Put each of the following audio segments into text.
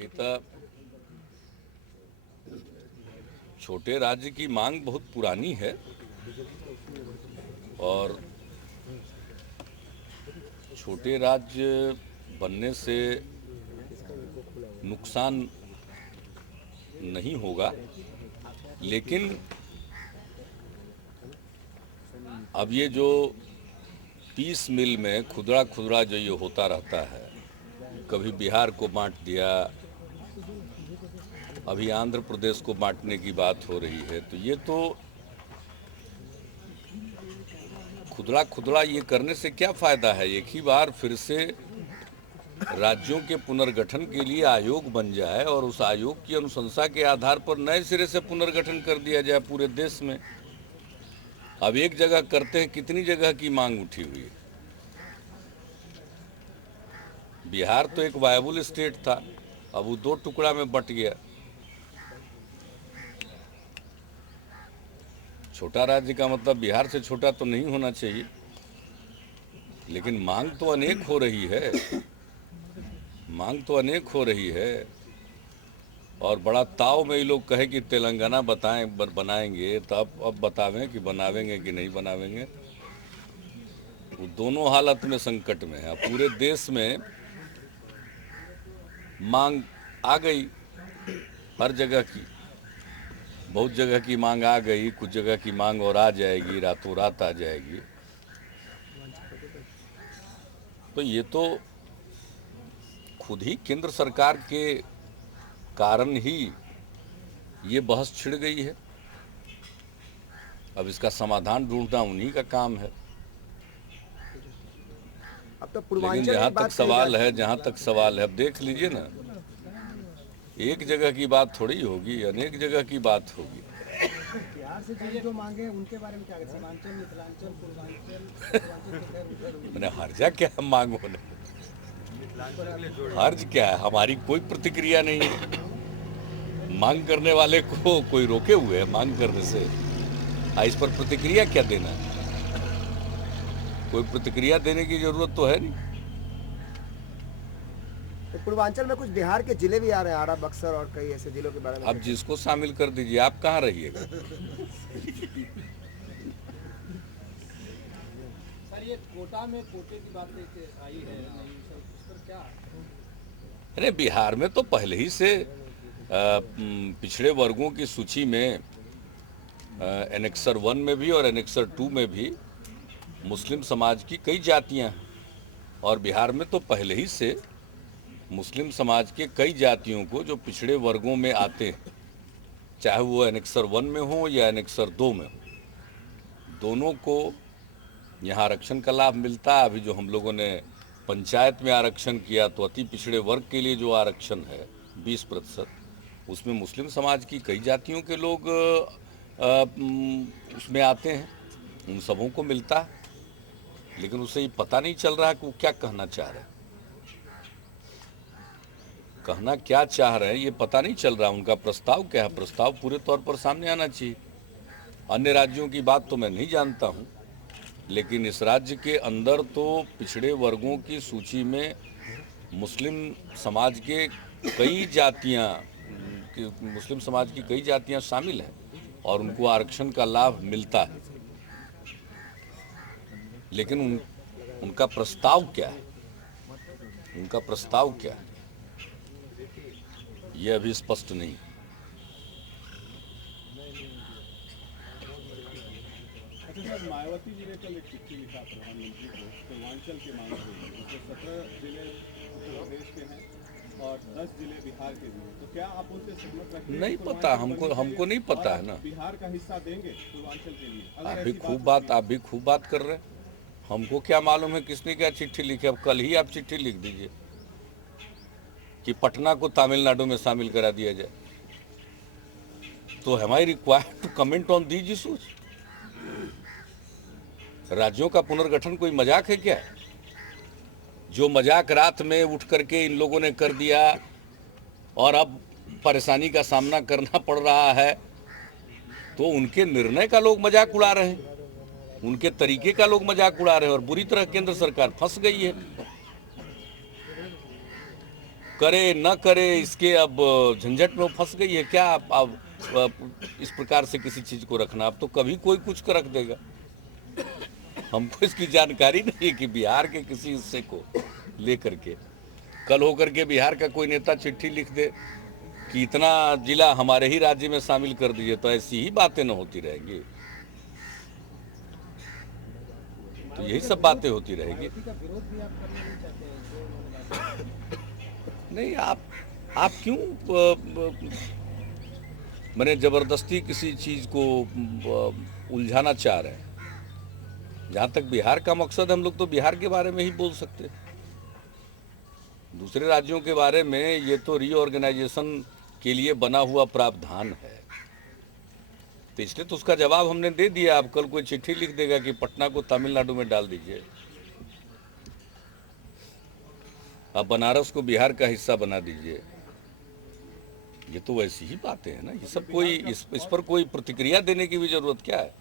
ये तो छोटे राज्य की मांग बहुत पुरानी है और छोटे राज्य बनने से नुकसान नहीं होगा, लेकिन अब ये जो पीस मिल में खुदरा खुदरा जो ये होता रहता है, कभी बिहार को बांट दिया, अभी आंध्र प्रदेश को बांटने की बात हो रही है, तो ये तो खुदरा खुदरा ये करने से क्या फायदा है। एक ही बार फिर से राज्यों के पुनर्गठन के लिए आयोग बन जाए और उस आयोग की अनुशंसा के आधार पर नए सिरे से पुनर्गठन कर दिया जाए पूरे देश में। अब एक जगह करते हैं, कितनी जगह की मांग उठी हुई है। बिहार तो एक वायबल स्टेट था, अब वो दो टुकड़ा में बट गया। छोटा राज्य का मतलब बिहार से छोटा तो नहीं होना चाहिए, लेकिन मांग तो अनेक हो रही है, मांग तो अनेक हो रही है। और बड़ा ताव में ये लोग कहे कि तेलंगाना बनाएंगे, तो अब बतावें कि बनावेंगे कि नहीं बनावेंगे। वो दोनों हालत में संकट में है। पूरे देश में मांग आ गई, हर जगह की, बहुत जगह की मांग आ गई, कुछ जगह की मांग और आ जाएगी, रातों रात आ जाएगी। तो ये तो खुद ही केंद्र सरकार के कारण ही ये बहस छिड़ गई है। अब इसका समाधान ढूंढना उन्हीं का काम है। अब तो लेकिन जहाँ तक सवाल है, अब देख लीजिए ना, एक जगह की बात थोड़ी होगी, अनेक जगह की बात होगी। बिहार से जो मांगे हैं उनके बारे में क्या कहें? सीमांचल, मिथिलांचल, पूर्वांचल, मैंने हर्जा क्या है मांग होने, हर्ज क्या है? हमारी कोई प्रतिक्रिया नहीं है। मांग करने वाले को कोई रोके हुए है मांग करने से? इस पर प्रतिक्रिया क्या देना है? कोई प्रतिक्रिया देने की जरूरत तो है नहीं। तो पूर्वांचल में कुछ बिहार के जिले भी आ रहे हैं, आरा, बक्सर और कई ऐसे जिलों के बारे में। अब जिसको शामिल कर दीजिए, आप कहाँ रहिएगा? सर, ये कोटा में कोटे की बात आई है, उस पर क्या? अरे बिहार में तो पहले ही से पिछड़े वर्गों की सूची में एनेक्सर 1 में भी और एनेक्सर 2 में भी मुस्लिम समाज की कई जातियां हैं, और बिहार में तो पहले ही से मुस्लिम समाज के कई जातियों को जो पिछड़े वर्गों में आते हैं, चाहे वो एनेक्सर 1 में हो या एनेक्सर 2 में हो, दोनों को यहाँ आरक्षण का लाभ मिलता है। अभी जो हम लोगों ने पंचायत में आरक्षण किया, तो अति पिछड़े वर्ग के लिए जो आरक्षण है 20%, उसमें मुस्लिम समाज की कई जातियों के लोग उसमें आते हैं, उन सबों को मिलता है। लेकिन उसे ये पता नहीं चल रहा कि वो क्या कहना चाह रहे हैं, कहना क्या चाह रहे हैं ये पता नहीं चल रहा। उनका प्रस्ताव क्या है, प्रस्ताव पूरे तौर पर सामने आना चाहिए। अन्य राज्यों की बात तो मैं नहीं जानता हूँ, लेकिन इस राज्य के अंदर तो पिछड़े वर्गों की सूची में मुस्लिम समाज के कई जातियाँ, मुस्लिम समाज की कई जातियाँ शामिल हैं और उनको आरक्षण का लाभ मिलता है। लेकिन उनका प्रस्ताव क्या है, उनका प्रस्ताव क्या है, यह अभी स्पष्ट नहीं। अच्छा सर, मायावती जी ने कल एक चिट्ठी लिखा प्रधानमंत्री को पूर्वांचल की मांग के लिए, जिसमें 17 जिले उत्तर प्रदेश के हैं और 10 जिले बिहार के भी हैं। तो क्या आप उनसे सहमत रखते हैं? नहीं पता, हमको नहीं पता है ना। बिहार का हिस्सा देंगे पूर्वांचल के लिए? आप भी खूब बात कर रहे हैं। हमको क्या मालूम है किसने क्या चिट्ठी लिखी? अब कल ही आप चिट्ठी लिख दीजिए कि पटना को तमिलनाडु में शामिल करा दिया जाए। तो am I required to comment on these issues? राज्यों का पुनर्गठन कोई मजाक है क्या? जो मजाक रात में उठ करके इन लोगों ने कर दिया और अब परेशानी का सामना करना पड़ रहा है, तो उनके निर्णय का लोग मजाक उड़ा रहे हैं, उनके तरीके का लोग मजाक उड़ा रहे हैं और बुरी तरह केंद्र सरकार फंस गई है। करे न करे इसके अब झंझट में वो फंस गई है क्या? अब इस प्रकार से किसी चीज को रखना, अब तो कभी कोई कुछ कर रख देगा। हमको इसकी जानकारी नहीं है कि बिहार के किसी हिस्से को लेकर के कल होकर के बिहार का कोई नेता चिट्ठी लिख दे कि इतना जिला हमारे ही राज्य में शामिल कर दीजिए, तो ऐसी ही बातें न होती रहेंगी। तो यही सब बातें होती रहेगी। का विरोध भी आप करना नहीं चाहते हैं जो उन्होंने बात नहीं, आप क्यों मैंने जबरदस्ती किसी चीज को उलझाना चाह रहे हैं? जहां तक बिहार का मकसद, हम लोग तो बिहार के बारे में ही बोल सकते हैं। दूसरे राज्यों के बारे में ये तो रीऑर्गेनाइजेशन के लिए बना हुआ प्रावधान है, तो इसलिए तो उसका जवाब हमने दे दिया। अब कल कोई चिट्ठी लिख देगा कि पटना को तमिलनाडु में डाल दीजिए, अब बनारस को बिहार का हिस्सा बना दीजिए, ये तो वैसी ही बातें हैं ना। ये सब कोई इस पर कोई प्रतिक्रिया देने की भी जरूरत क्या है?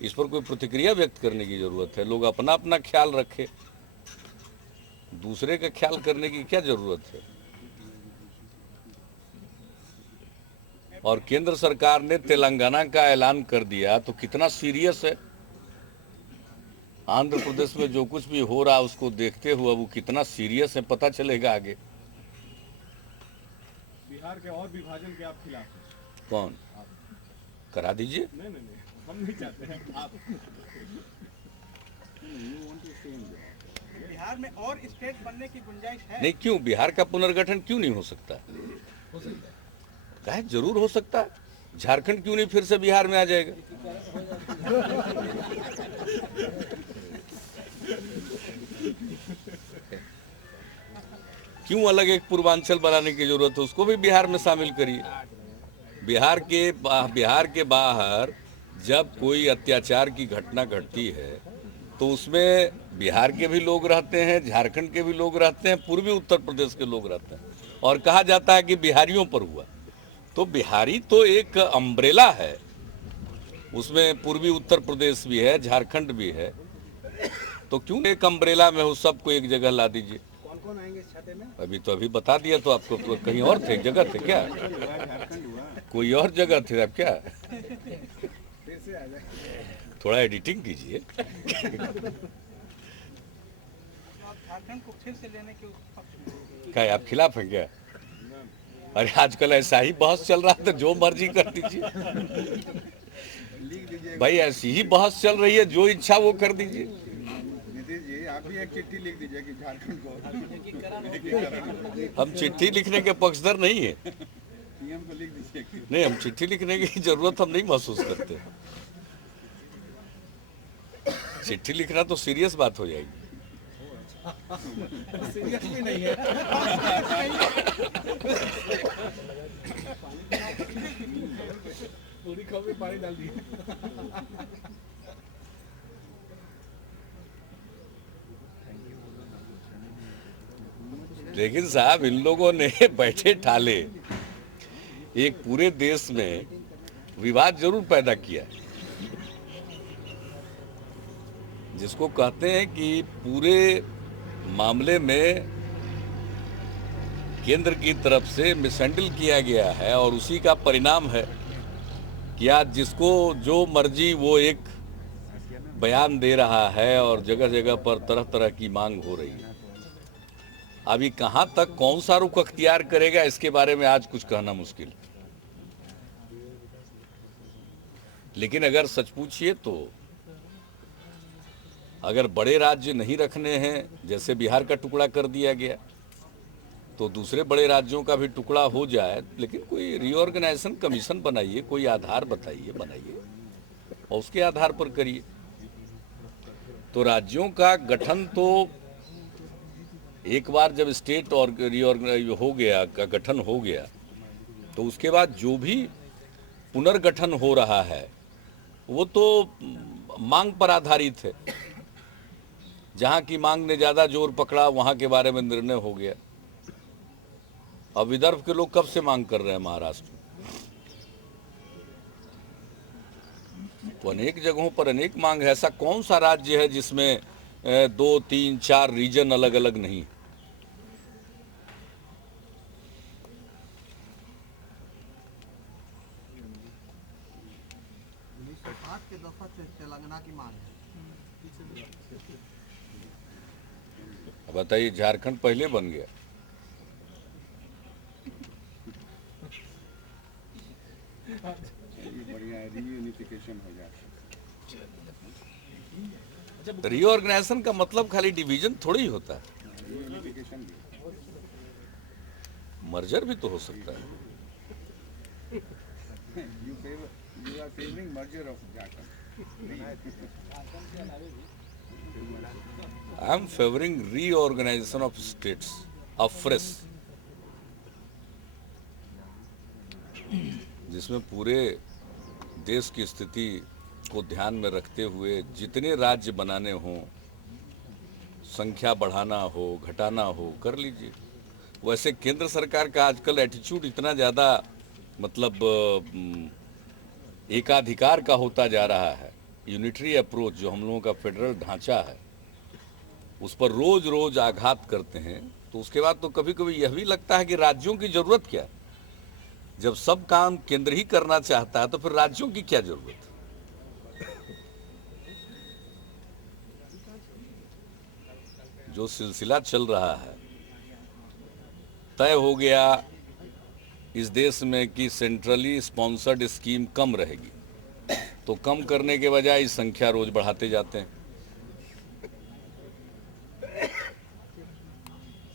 इस पर कोई प्रतिक्रिया व्यक्त करने की जरूरत है? लोग अपना अपना ख्याल रखे, दूसरे का ख्याल करने की क्या जरूरत है? और केंद्र सरकार ने तेलंगाना का ऐलान कर दिया, तो कितना सीरियस है। आंध्र प्रदेश में जो कुछ भी हो रहा है उसको देखते हुए वो कितना सीरियस है पता चलेगा आगे। बिहार के और विभाजन के आप खिलाफ हैं? कौन? करा दीजिए। नहीं, हम नहीं चाहते हैं। आप बिहार में और स्टेट बनने की गुंजाइश है? नहीं, क्यों? बिहार का पुनर्गठन क्यों नहीं हो सकता? कहे जरूर हो सकता है। झारखंड क्यों नहीं फिर से बिहार में आ जाएगा? क्यों अलग एक पूर्वांचल बनाने की जरूरत है? उसको भी बिहार में शामिल करिए। बिहार के बाहर जब कोई अत्याचार की घटना घटती है तो उसमें बिहार के भी लोग रहते हैं, झारखंड के भी लोग रहते हैं, पूर्वी उत्तर प्रदेश के लोग रहते हैं, और कहा जाता है कि बिहारियों पर हुआ। तो बिहारी तो एक अम्ब्रेला है, उसमें पूर्वी उत्तर प्रदेश भी है, झारखंड भी है, तो क्यों एक अम्ब्रेला में हो सबको एक जगह ला दीजिए। कौन कौन आएंगे इस छाते में? अभी बता दिया तो आपको। तो कहीं और थे, जगह थे क्या? कोई और जगह थे आप क्या? फिर से आ जाए। थोड़ा एडिटिंग कीजिए। तो आप झारखंड को फिर से लेने के पक्ष में? क्या आप खिलाफ हैं क्या? अरे आजकल ऐसा ही बहस चल रहा है, तो जो मर्जी कर दीजिए भाई। ऐसी ही बहस चल रही है, जो इच्छा वो कर दीजिए। नीतीश जी, आप भी एक चिट्ठी लिख दीजिए कि झारखंड को हम चिट्ठी लिखने के पक्षधर नहीं है। पीएम को लिख दीजिए। नहीं, हम चिट्ठी लिखने की जरूरत हम नहीं महसूस करते। चिट्ठी लिखना तो सीरियस बात हो जाएगी। सीरियस भी नहीं है। पूरी खबर में पानी डाल दिए। लेकिन साहब, इन लोगों ने बैठे ठाले एक पूरे देश में विवाद जरूर पैदा किया, जिसको कहते हैं कि पूरे मामले में केंद्र की तरफ से मिसहैंडल किया गया है, और उसी का परिणाम है कि आज जिसको जो मर्जी वो एक बयान दे रहा है और जगह जगह पर तरह तरह की मांग हो रही है। अभी कहां तक कौन सा रुख अख्तियार करेगा इसके बारे में आज कुछ कहना मुश्किल। लेकिन अगर सच पूछिए तो अगर बड़े राज्य नहीं रखने हैं, जैसे बिहार का टुकड़ा कर दिया गया, तो दूसरे बड़े राज्यों का भी टुकड़ा हो जाए, लेकिन कोई रीऑर्गेनाइजेशन कमीशन बनाइए, कोई आधार बताइए, बनाइए और उसके आधार पर करिए। तो राज्यों का गठन तो एक बार जब स्टेट और रीऑर्गेनाइज हो गया, का गठन हो गया, तो उसके बाद जो भी पुनर्गठन हो रहा है वो तो मांग पर आधारित है। जहां की मांग ने ज्यादा जोर पकड़ा वहां के बारे में निर्णय हो गया। अब विदर्भ के लोग कब से मांग कर रहे हैं महाराष्ट्र में, तो अनेक जगहों पर अनेक मांग है। ऐसा कौन सा राज्य है जिसमें 2, 3, 4 रीजन अलग अलग नहीं? के दफा तेलंगाना की मांग है। अब बताइए, झारखंड पहले बन गया। ये बढ़िया है, रीयूनिफिकेशन हो जाए। रीऑर्गेनाइजेशन का मतलब खाली डिवीजन थोड़ी ही होता है, रीयूनिफिकेशन भी मर्जर भी तो हो सकता है। you are favoring merger of Jharkhand. I am favouring reorganisation of states afresh, जिसमें पूरे देश की स्थिति को ध्यान में रखते हुए जितने राज्य बनाने हों, संख्या बढ़ाना हो घटाना हो कर लीजिए। वैसे केंद्र सरकार का आजकल एटीट्यूड इतना ज़्यादा मतलब एकाधिकार का होता जा रहा है। यूनिटरी अप्रोच जो हम लोगों का फेडरल ढांचा है उस पर रोज रोज आघात करते हैं, तो उसके बाद तो कभी कभी यह भी लगता है कि राज्यों की जरूरत क्या है। जब सब काम केंद्र ही करना चाहता है तो फिर राज्यों की क्या जरूरत है। जो सिलसिला चल रहा है, तय हो गया इस देश में कि सेंट्रली स्पॉन्सर्ड स्कीम कम रहेगी, तो कम करने के बजाय इस संख्या रोज बढ़ाते जाते हैं।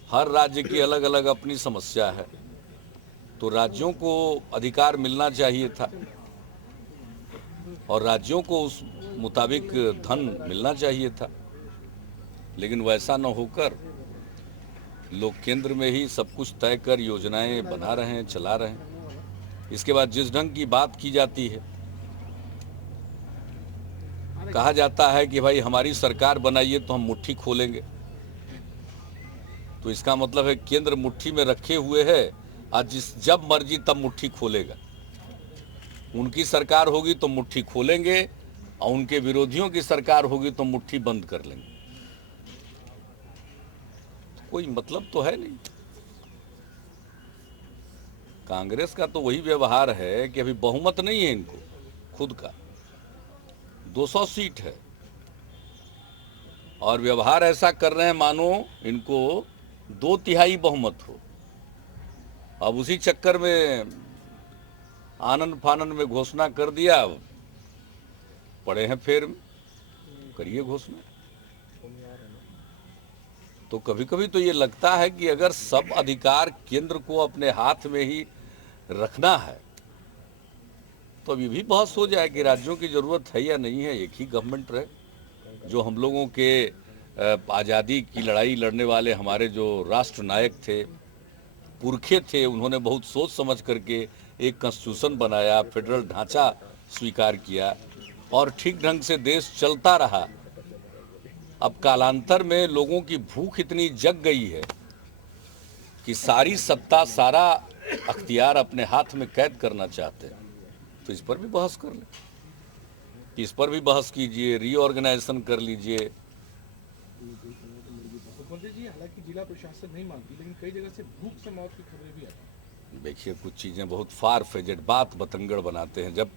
हर राज्य की अलग अलग अपनी समस्या है, तो राज्यों को अधिकार मिलना चाहिए था और राज्यों को उस मुताबिक धन मिलना चाहिए था, लेकिन वैसा न होकर लोग केंद्र में ही सब कुछ तय कर योजनाएं बना रहे हैं, चला रहे हैं। इसके बाद जिस ढंग की बात की जाती है, कहा जाता है कि भाई हमारी सरकार बनाइए तो हम मुट्ठी खोलेंगे, तो इसका मतलब है केंद्र मुट्ठी में रखे हुए है और जब मर्जी तब मुट्ठी खोलेगा। उनकी सरकार होगी तो मुट्ठी खोलेंगे और उनके विरोधियों की सरकार होगी तो मुट्ठी बंद कर लेंगे। कोई मतलब तो है नहीं। कांग्रेस का तो वही व्यवहार है कि अभी बहुमत नहीं है इनको खुद का, 200 सीट है और व्यवहार ऐसा कर रहे हैं मानो इनको 2/3 बहुमत हो। अब उसी चक्कर में आनंद फानंद में घोषणा कर दिया, अब पड़े हैं फेर में, करिए घोषणा। तो कभी कभी तो ये लगता है कि अगर सब अधिकार केंद्र को अपने हाथ में ही रखना है तो अभी भी बहस हो जाए कि राज्यों की जरूरत है या नहीं है, एक ही गवर्नमेंट रहे। जो हम लोगों के आज़ादी की लड़ाई लड़ने वाले हमारे जो राष्ट्र नायक थे, पुरखे थे, उन्होंने बहुत सोच समझ करके एक कॉन्स्टिट्यूशन बनाया, फेडरल ढांचा स्वीकार किया और ठीक ढंग से देश चलता रहा। अब कालांतर में लोगों की भूख इतनी जग गई है कि सारी सत्ता, सारा अख्तियार अपने हाथ में कैद करना चाहते हैं। तो इस पर भी बहस कर लें, इस पर भी बहस कीजिए, रीऑर्गेनाइजेशन कर लीजिए। मुख्यमंत्री जी, हालांकि जिला प्रशासन नहीं मानती, लेकिन कई जगह से भूख से मौत की खबरें भी आती हैं। देखिए, कुछ चीज़ें बहुत फार फेजेड बात बतंगड़ बनाते हैं। जब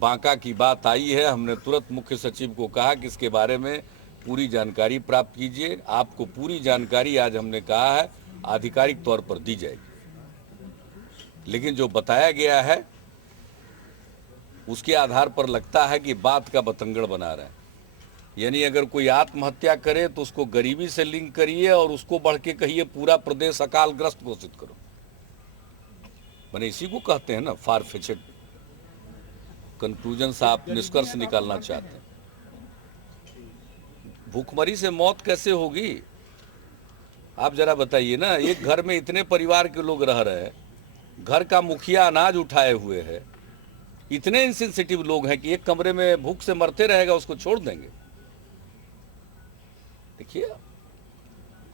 बांका की बात आई है, हमने तुरंत मुख्य सचिव को कहा कि इसके बारे में पूरी जानकारी प्राप्त कीजिए। आपको पूरी जानकारी आज हमने कहा है आधिकारिक तौर पर दी जाएगी, लेकिन जो बताया गया है उसके आधार पर लगता है कि बात का बतंगड़ बना रहे हैं। यानी अगर कोई आत्महत्या करे तो उसको गरीबी से लिंक करिए और उसको बढ़ के कहिए पूरा प्रदेश अकालग्रस्त घोषित करो। मैंने इसी को कहते हैं ना फार फेचेड कंक्लूजन से आप निष्कर्ष निकालना चाहते हैं। भूखमरी से मौत कैसे होगी आप जरा बताइए ना। एक घर में इतने परिवार के लोग रह रहे हैं, घर का मुखिया अनाज उठाए हुए है, इतने इनसेंसिटिव लोग हैं कि एक कमरे में भूख से मरते रहेगा, उसको छोड़ देंगे। देखिए,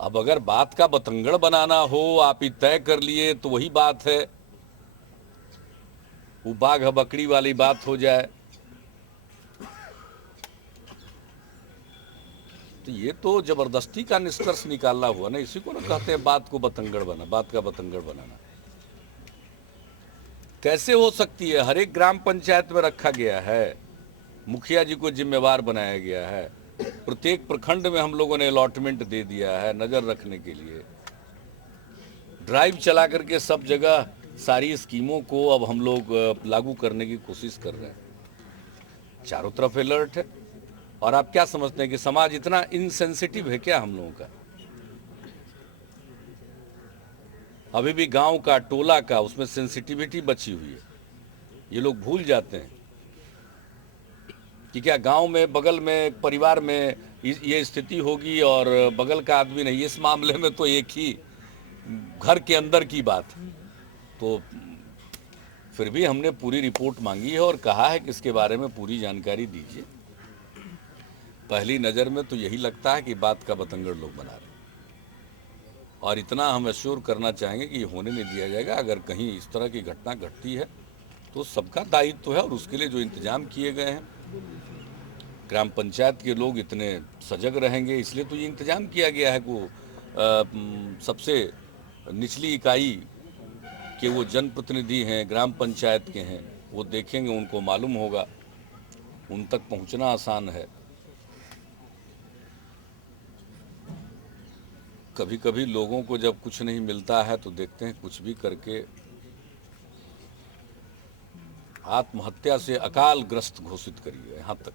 अब अगर बात का बतंगड़ बनाना हो, आप ही तय कर लिए तो वही बात है, वो बाघ बकरी वाली बात हो जाए। तो ये तो जबरदस्ती का निष्कर्ष निकालना हुआ ना, इसी को ना कहते हैं बात को बतंगड़ बना, बात का बतंगड़ बनाना। कैसे हो सकती है? हर एक ग्राम पंचायत में रखा गया है, मुखिया जी को जिम्मेवार बनाया गया है। प्रत्येक प्रखंड में हम लोगों ने अलॉटमेंट दे दिया है नज़र रखने के लिए। ड्राइव चला करके सब जगह सारी स्कीमों को अब हम लोग लागू करने की कोशिश कर रहे हैं। चारों तरफ अलर्ट है। और आप क्या समझते हैं कि समाज इतना इनसेंसिटिव है क्या हम लोगों का? अभी भी गांव का, टोला का, उसमें सेंसिटिविटी बची हुई है। ये लोग भूल जाते हैं कि क्या गांव में, बगल में, परिवार में ये स्थिति होगी और बगल का आदमी नहीं। इस मामले में तो एक ही घर के अंदर की बात है। तो फिर भी हमने पूरी रिपोर्ट मांगी है और कहा है कि इसके बारे में पूरी जानकारी दीजिए। पहली नज़र में तो यही लगता है कि बात का बतंगड़ लोग बना रहे हैं। और इतना हम एश्योर करना चाहेंगे कि ये होने नहीं दिया जाएगा। अगर कहीं इस तरह की घटना घटती है तो सबका दायित्व है और उसके लिए जो इंतजाम किए गए हैं, ग्राम पंचायत के लोग इतने सजग रहेंगे, इसलिए तो ये इंतजाम किया गया है कि सबसे निचली इकाई के वो जनप्रतिनिधि हैं, ग्राम पंचायत के हैं, वो देखेंगे, उनको मालूम होगा, उन तक पहुंचना आसान है। कभी कभी लोगों को जब कुछ नहीं मिलता है तो देखते हैं कुछ भी करके आत्महत्या से अकालग्रस्त घोषित करिए। यहाँ तक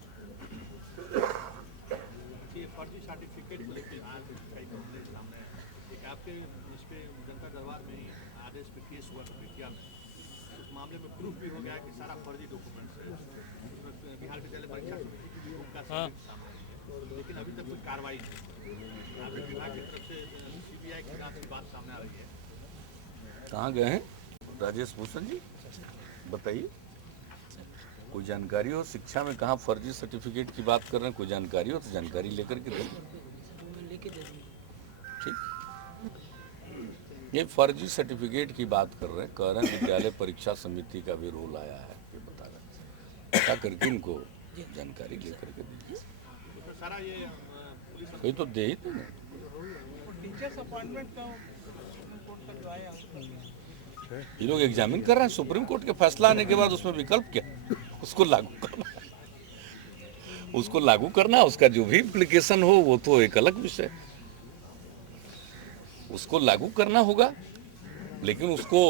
ये फर्जी सर्टिफिकेट को लेकर आज कई मामले सामने आए। एक आपके इस पे जनता दरबार में ही आदेश पे केस हुआ था बेतिया में। उस मामले में प्रूफ भी हो गया कि सारा फर्जी डॉक्यूमेंट्स है। उसमें बिहार विद्यालय परीक्षा समिति की भी भूमिका सामने आई है, लेकिन अभी तक कोई कार्रवाई नहीं। आपके विभाग की तरफ से सीबीआई की जांच की बात सामने आ रही है। कहाँ गए हैं राजेश भूषण जी, बताइए। कोई जानकारी हो शिक्षा में कहाँ फर्जी सर्टिफिकेट की बात कर रहे हैं? कोई जानकारी हो तो जानकारी लेकर के दें। ठीक, ये फर्जी सर्टिफिकेट की बात कर रहे हैं, कह रहे हैं विद्यालय परीक्षा समिति का भी रोल आया है, ये बता रहे हैं। ऐसा करके इनको जानकारी लेकर के दीजिए। तो सारा ये पुलिस कोई तो दे ही देंगे। टीचर्स अपॉइंटमेंट का कोर्ट तक जो आया ये लोग एग्जामिन कर रहे हैं। सुप्रीम कोर्ट के फैसला आने के बाद उसमें विकल्प क्या? उसको लागू करना, उसको लागू करना, उसका जो भी इम्प्लीकेशन हो वो तो एक अलग विषय, उसको लागू करना होगा। लेकिन उसको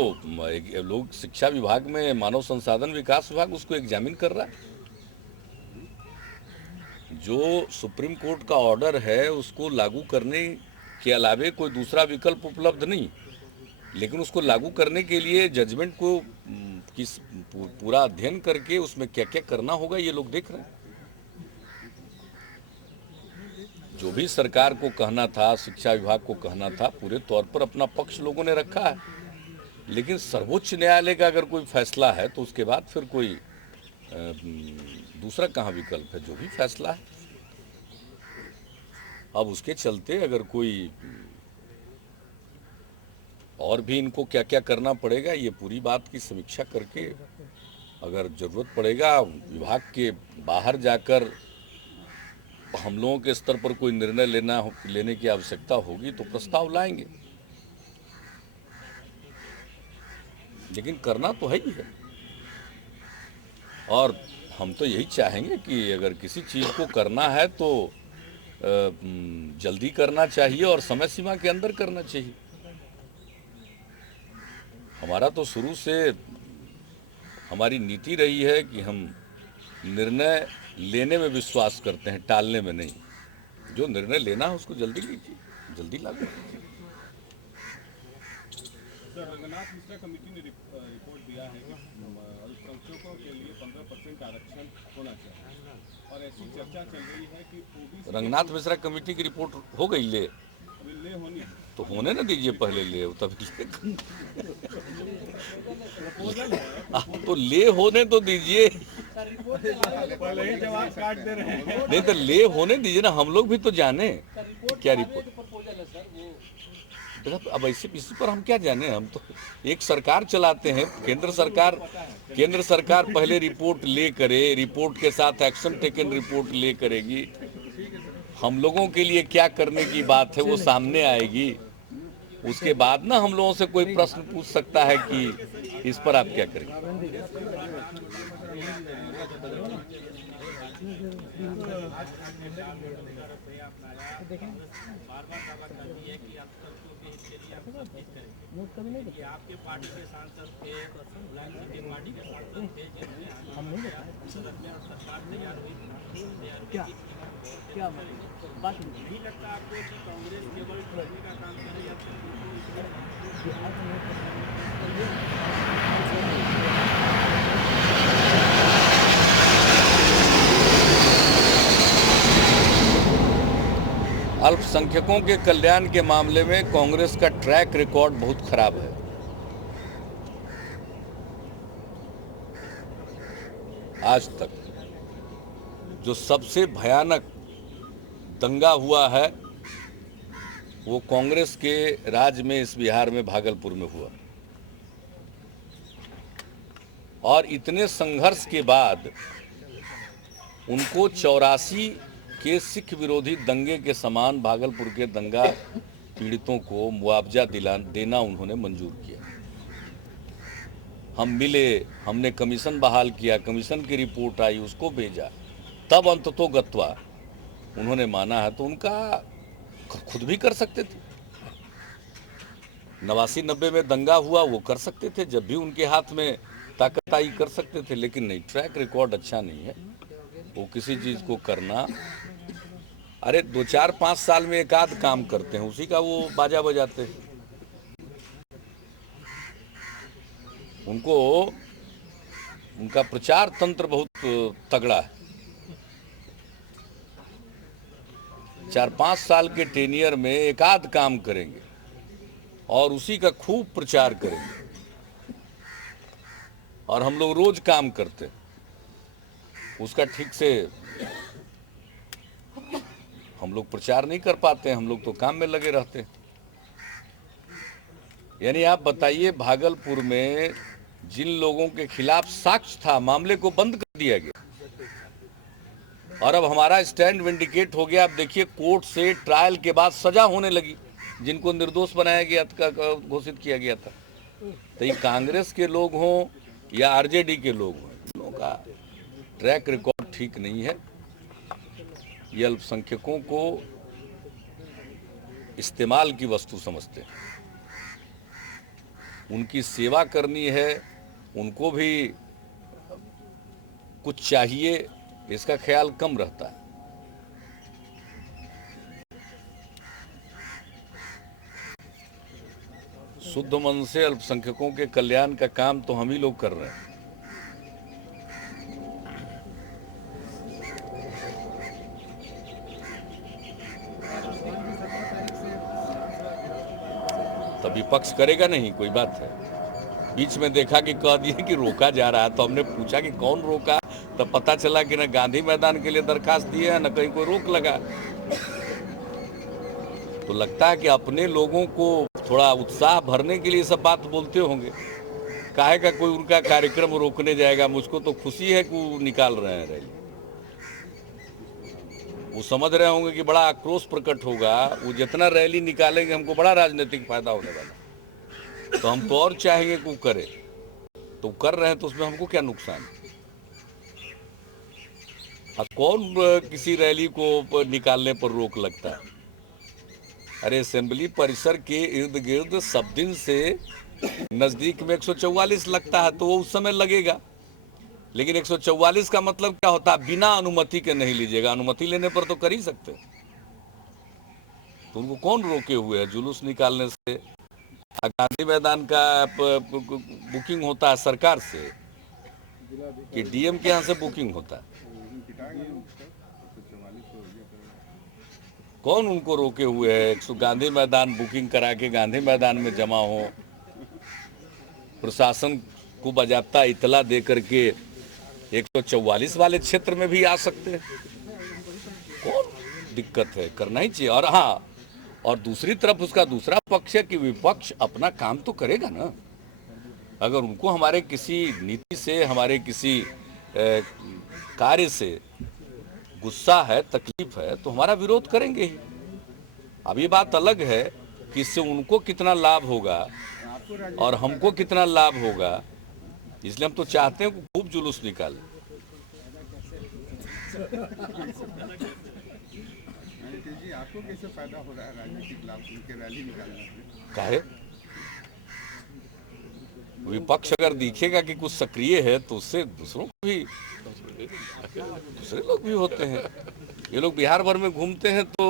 लोग शिक्षा विभाग में, मानव संसाधन विकास विभाग उसको एग्जामिन कर रहा है। जो सुप्रीम कोर्ट का ऑर्डर है उसको लागू करने के अलावे कोई दूसरा विकल्प उपलब्ध नहीं। लेकिन उसको लागू करने के लिए जजमेंट को किस पूरा अध्ययन करके उसमें क्या क्या करना होगा ये लोग देख रहे हैं। जो भी सरकार को कहना था, शिक्षा विभाग को कहना था, पूरे तौर पर अपना पक्ष लोगों ने रखा है। लेकिन सर्वोच्च न्यायालय का अगर कोई फैसला है तो उसके बाद फिर कोई दूसरा कहाँ विकल्प है? जो भी फैसला है, अब उसके चलते अगर कोई और भी इनको क्या क्या करना पड़ेगा, ये पूरी बात की समीक्षा करके अगर जरूरत पड़ेगा विभाग के बाहर जाकर हम लोगों के स्तर पर कोई निर्णय लेने की आवश्यकता होगी तो प्रस्ताव लाएंगे। लेकिन करना तो है ही है। और हम तो यही चाहेंगे कि अगर किसी चीज़ को करना है तो जल्दी करना चाहिए और समय सीमा के अंदर करना चाहिए। हमारा तो शुरू से हमारी नीति रही है कि हम निर्णय लेने में विश्वास करते हैं, टालने में नहीं। जो निर्णय लेना है उसको जल्दी लीजिए, जल्दी लागू कीजिए। सर, रंगनाथ मिश्रा कमेटी ने रिपोर्ट दिया है कि अल्पसंख्यकों के लिए 15% आरक्षण होना चाहिए और ऐसी चर्चा चल रही है कि ओबीसी रंगनाथ मिश्रा कमेटी की रिपोर्ट हो गई ले होनी तो होने ना दीजिए, पहले ले तभी तो ले होने तो दीजिए, पहले ही जवाब काट दे रहे हैं। नहीं तो ले होने दीजिए ना, हम लोग भी तो जाने क्या रिपोर्ट। अब ऐसे इसी पर हम क्या जाने, हम तो एक सरकार चलाते हैं। केंद्र सरकार पहले रिपोर्ट ले करे, रिपोर्ट के साथ एक्शन टेकन रिपोर्ट ले करेगी। हम लोगों के लिए क्या करने की बात है वो सामने आएगी। उसके बाद ना हम लोगों से कोई प्रश्न पूछ सकता है कि इस पर आप क्या करेंगे। आपके पार्टी के सांसद थे, पार्टी के सांसद थे, सरकार तैयार हुई क्या बात नहीं लगता आपको कि कांग्रेस केवल करने का काम करे या अल्पसंख्यकों के कल्याण के मामले में कांग्रेस का ट्रैक रिकॉर्ड बहुत खराब है। आज तक जो सबसे भयानक दंगा हुआ है वो कांग्रेस के राज में इस बिहार में भागलपुर में हुआ, और इतने संघर्ष के बाद उनको 84 के सिख विरोधी दंगे के समान भागलपुर के दंगा पीड़ितों को मुआवजा देना उन्होंने मंजूर किया। हम मिले, हमने कमीशन बहाल किया, कमीशन की रिपोर्ट आई, उसको भेजा, तब अंततोगत्वा उन्होंने माना है। तो उनका खुद भी कर सकते थे, 89-90 में दंगा हुआ वो कर सकते थे, जब भी उनके हाथ में ताकत आई कर सकते थे, लेकिन नहीं, ट्रैक रिकॉर्ड अच्छा नहीं है। वो किसी चीज़ को करना, अरे 2-4-5 साल में एक आध काम करते हैं, उसी का वो बाजा बजाते हैं। उनको उनका प्रचार तंत्र बहुत तगड़ा है। 4-5 साल के टेनियर में एक आध काम करेंगे और उसी का खूब प्रचार करेंगे, और हम लोग रोज काम करते हैं, उसका ठीक से हम लोग प्रचार नहीं कर पाते हैं, हम लोग तो काम में लगे रहते हैं। यानी आप बताइए, भागलपुर में जिन लोगों के खिलाफ साक्ष्य था, मामले को बंद कर दिया गया, और अब हमारा स्टैंड विंडिकेट हो गया। अब देखिए, कोर्ट से ट्रायल के बाद सजा होने लगी जिनको निर्दोष बनाया गया था, घोषित किया गया था। तो ये कांग्रेस के लोग हों या आरजेडी के लोग हों, इन लोगों का ट्रैक रिकॉर्ड ठीक नहीं है। ये अल्पसंख्यकों को इस्तेमाल की वस्तु समझते हैं, उनकी सेवा करनी है, उनको भी कुछ चाहिए, इसका ख्याल कम रहता है। शुद्ध मन से अल्पसंख्यकों के कल्याण का काम तो हम ही लोग कर रहे हैं। तो विपक्ष करेगा नहीं, कोई बात है। बीच में देखा कि कह दिए कि रोका जा रहा है, तो हमने पूछा कि कौन रोका, तो पता चला कि न गांधी मैदान के लिए दरखास्त दिए है, न कहीं कोई रोक लगा। तो लगता है कि अपने लोगों को थोड़ा उत्साह भरने के लिए सब बात बोलते होंगे। काहे का कोई उनका कार्यक्रम रोकने जाएगा? मुझको तो खुशी है कि वो निकाल रहे हैं रैली। वो समझ रहे होंगे कि बड़ा आक्रोश प्रकट होगा, वो जितना रैली निकालेंगे हमको बड़ा राजनीतिक फायदा होने वाला। तो हम तो और चाहेंगे कि वो करे, तो कर रहे हैं, तो उसमें हमको क्या नुकसान? कौन किसी रैली को निकालने पर रोक लगता है? अरे असेंबली परिसर के इर्द गिर्द सब दिन से नजदीक में 144 लगता है, तो वो उस समय लगेगा। लेकिन 144 का मतलब क्या होता है? बिना अनुमति के नहीं लीजिएगा, अनुमति लेने पर तो कर ही सकते। तो उनको कौन रोके हुए है जुलूस निकालने से? गांधी मैदान का बुकिंग होता है सरकार से कि डीएम के यहाँ से बुकिंग होता है? कौन उनको रोके हुए है? गांधी मैदान बुकिंग करा के गांधी मैदान में जमा हो, प्रशासन को बाजाप्ता इतला दे करके 144 वाले क्षेत्र में भी आ सकते हैं। कौन दिक्कत है? करना ही चाहिए। और हाँ, और दूसरी तरफ उसका दूसरा पक्ष है कि विपक्ष अपना काम तो करेगा ना। अगर उनको हमारे किसी नीति से, हमारे किसी कार्य से गुस्सा है, तकलीफ है, तो हमारा विरोध करेंगे ही। अब ये बात अलग है कि इससे उनको कितना लाभ होगा और हमको कितना लाभ होगा, इसलिए हम तो चाहते हैं कि खूब जुलूस निकालें। नीतीश जी, आपको कैसे फायदा हो रहा है राजनीतिक लाभ उनके रैली निकालने से? काहे विपक्ष अगर दिखेगा कि कुछ सक्रिय है तो उससे दूसरों को भी, दूसरे लोग भी होते हैं। ये लोग बिहार भर में घूमते हैं तो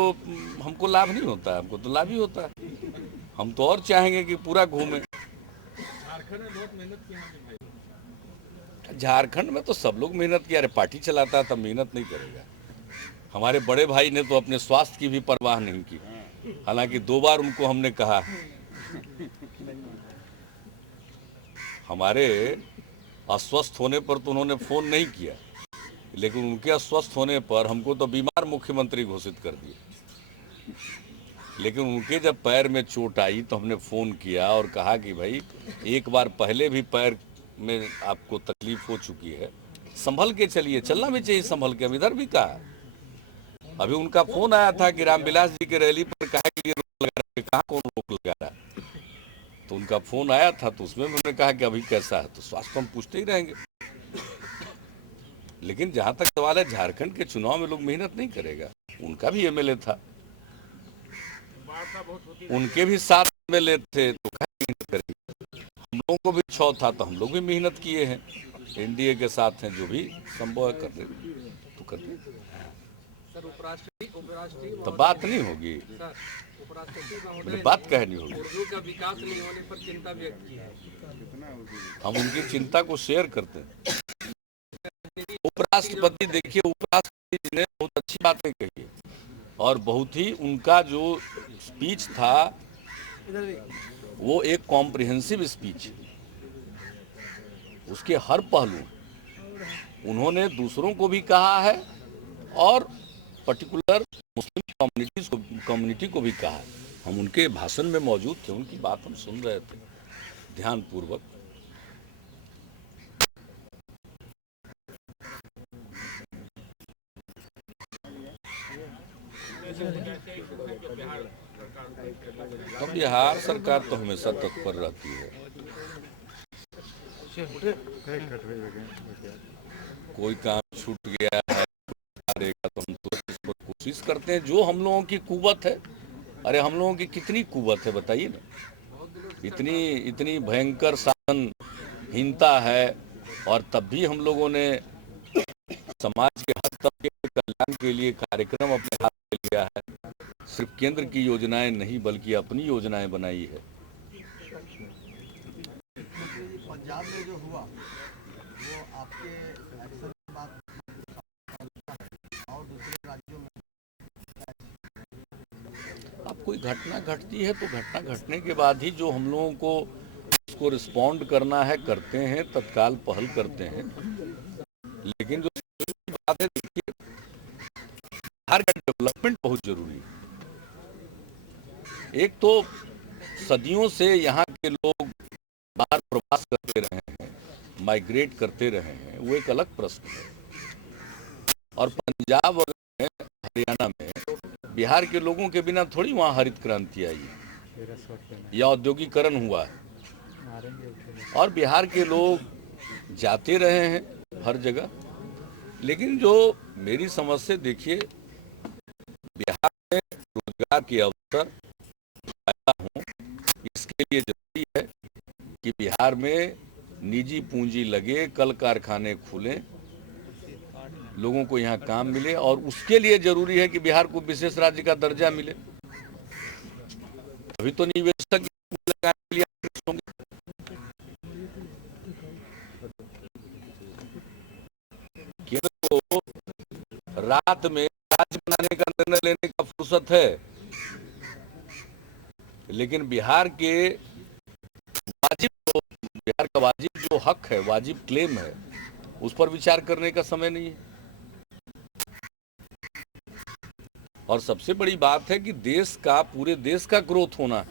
हमको लाभ नहीं होता है, हमको तो लाभ ही होता है। हम तो और चाहेंगे कि पूरा घूमें। झारखंड में बहुत मेहनत की है भाई। झारखंड में तो सब लोग मेहनत किया। अरे पार्टी चलाता है तब मेहनत नहीं करेगा। हमारे बड़े भाई ने तो अपने स्वास्थ्य की भी परवाह नहीं की, हालांकि 2 बार उनको हमने कहा। हमारे अस्वस्थ होने पर तो उन्होंने फोन नहीं किया, लेकिन उनके अस्वस्थ होने पर हमको तो बीमार मुख्यमंत्री घोषित कर दिए। लेकिन उनके जब पैर में चोट आई तो हमने फोन किया और कहा कि भाई एक बार पहले भी पैर में आपको तकलीफ हो चुकी है, संभल के चलिए, चलना भी चाहिए संभल के। अब इधर भी कहा, अभी उनका फोन आया था कि रामविलास जी के रैली पर कहा कि रोक लगा रहा है, कहा कौन रोक लगा रहा है। तो उनका फोन आया था तो उसमें उन्होंने कहा कि अभी कैसा है, तो स्वास्थ्य हम पूछते ही रहेंगे। लेकिन जहां तक सवाल है झारखंड के चुनाव में लोग मेहनत नहीं करेगा। उनका भी एमएलए था, उनके भी 7 एमएलए थे, तो क्या मेहनत करेंगे। हम लोगों को भी 6 था तो हम लोग भी मेहनत किए हैं, एनडीए के साथ हैं, जो भी संभव है कर रहे तो कर रहे। सर उपराष्ट्रपति तो बात नहीं होगी, सर उपराष्ट्रपति मेरी महोदय बात कह नहीं होगी। उर्दू का विकास नहीं होने पर चिंता व्यक्त की है। हम उनकी चिंता को शेयर करते हैं। उपराष्ट्रपति, देखिए उपराष्ट्रपति जी ने बहुत अच्छी बातें कही और बहुत ही उनका जो स्पीच था वो एक कॉम्प्रिहेंसिव स्पीच, उसके हर पहलू उन्होंने दूसरों को भी कहा है और पर्टिकुलर मुस्लिम कम्युनिटी को भी कहा। हम उनके भाषण में मौजूद थे, उनकी बात हम सुन रहे थे ध्यानपूर्वक। अब बिहार सरकार तो हमेशा तत्पर रहती है। कोई काम छूट गया है तो हम तो इस पर कोशिश करते हैं, जो हम लोगों की कुव्वत है। अरे हम लोगों की कितनी कुव्वत है बताइए ना, इतनी भयंकर साधनहीनता है और तब भी हम लोगों ने समाज के हर तबके के कल्याण के लिए कार्यक्रम अपने हाथ में लिया है। सिर्फ केंद्र की योजनाएं नहीं बल्कि अपनी योजनाएं बनाई है। पंजाब में जो हुआ वो आपके एक्शन के बाद और दूसरे राज्यों में अब कोई घटना घटती है तो घटना घटने के बाद ही जो हम लोगों को उसको रिस्पॉन्ड करना है करते हैं, तत्काल पहल करते हैं। लेकिन जो बात है, देखिए बिहार का डेवलपमेंट बहुत जरूरी है। एक तो सदियों से यहाँ के लोग बाहर प्रवास करते रहे हैं, माइग्रेट करते रहे हैं, वो एक अलग प्रश्न है। और पंजाब और हरियाणा में बिहार के लोगों के बिना थोड़ी वहाँ हरित क्रांति आई है या औद्योगिकरण हुआ है। और बिहार के लोग जाते रहे हैं हर जगह। लेकिन जो मेरी समझ से देखिए, बिहार में रोजगार के अवसर पैदा हों, इसके लिए जरूरी है कि बिहार में निजी पूंजी लगे, कल कारखाने खुलें, लोगों को यहाँ काम मिले। और उसके लिए जरूरी है कि बिहार को विशेष राज्य का दर्जा मिले, अभी तो निवेशक लगाने के लिए आकर्षित होंगे। केंद्र को रात में राज्य बनाने का निर्णय लेने का फुर्सत है, लेकिन बिहार का वाजिब जो हक है, वाजिब क्लेम है, उस पर विचार करने का समय नहीं है। और सबसे बड़ी बात है कि पूरे देश का ग्रोथ होना है,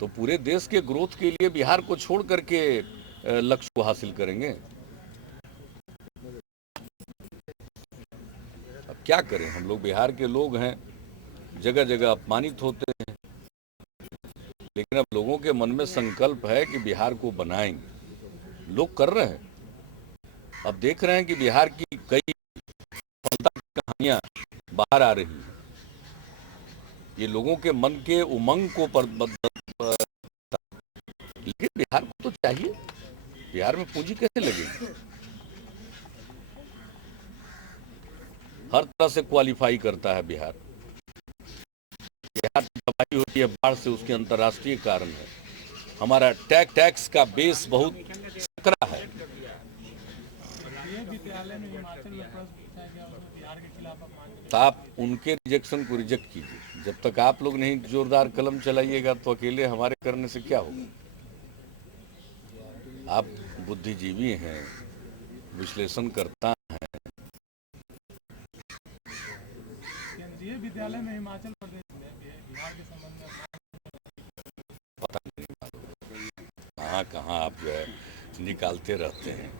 तो पूरे देश के ग्रोथ के लिए बिहार को छोड़ करके लक्ष्य को हासिल करेंगे। अब क्या करें, हम लोग बिहार के लोग हैं, जगह जगह अपमानित होते हैं, लेकिन अब लोगों के मन में संकल्प है कि बिहार को बनाएंगे। लोग कर रहे हैं, अब देख रहे हैं कि बिहार की कई सफलता की कहानियां बाहर आ रही हैं। ये लोगों के मन के उमंग को लेकिन बिहार को तो चाहिए, बिहार में पूंजी कैसे लगेगी? हर तरह से क्वालिफाई करता है बिहार। बिहार की तबाही होती है बाढ़ से, उसके अंतर्राष्ट्रीय कारण है। हमारा टैक्स का बेस बहुत सकरा है। तो आप उनके रिजेक्शन को रिजेक्ट कीजिए। जब तक आप लोग नहीं जोरदार कलम चलाइएगा तो अकेले हमारे करने से क्या होगा? आप बुद्धिजीवी हैं, विश्लेषण करता है। केंद्रीय विद्यालय में हिमाचल प्रदेश में बिहार के संबंध में पता नहीं कहाँ आप जो है निकालते रहते हैं।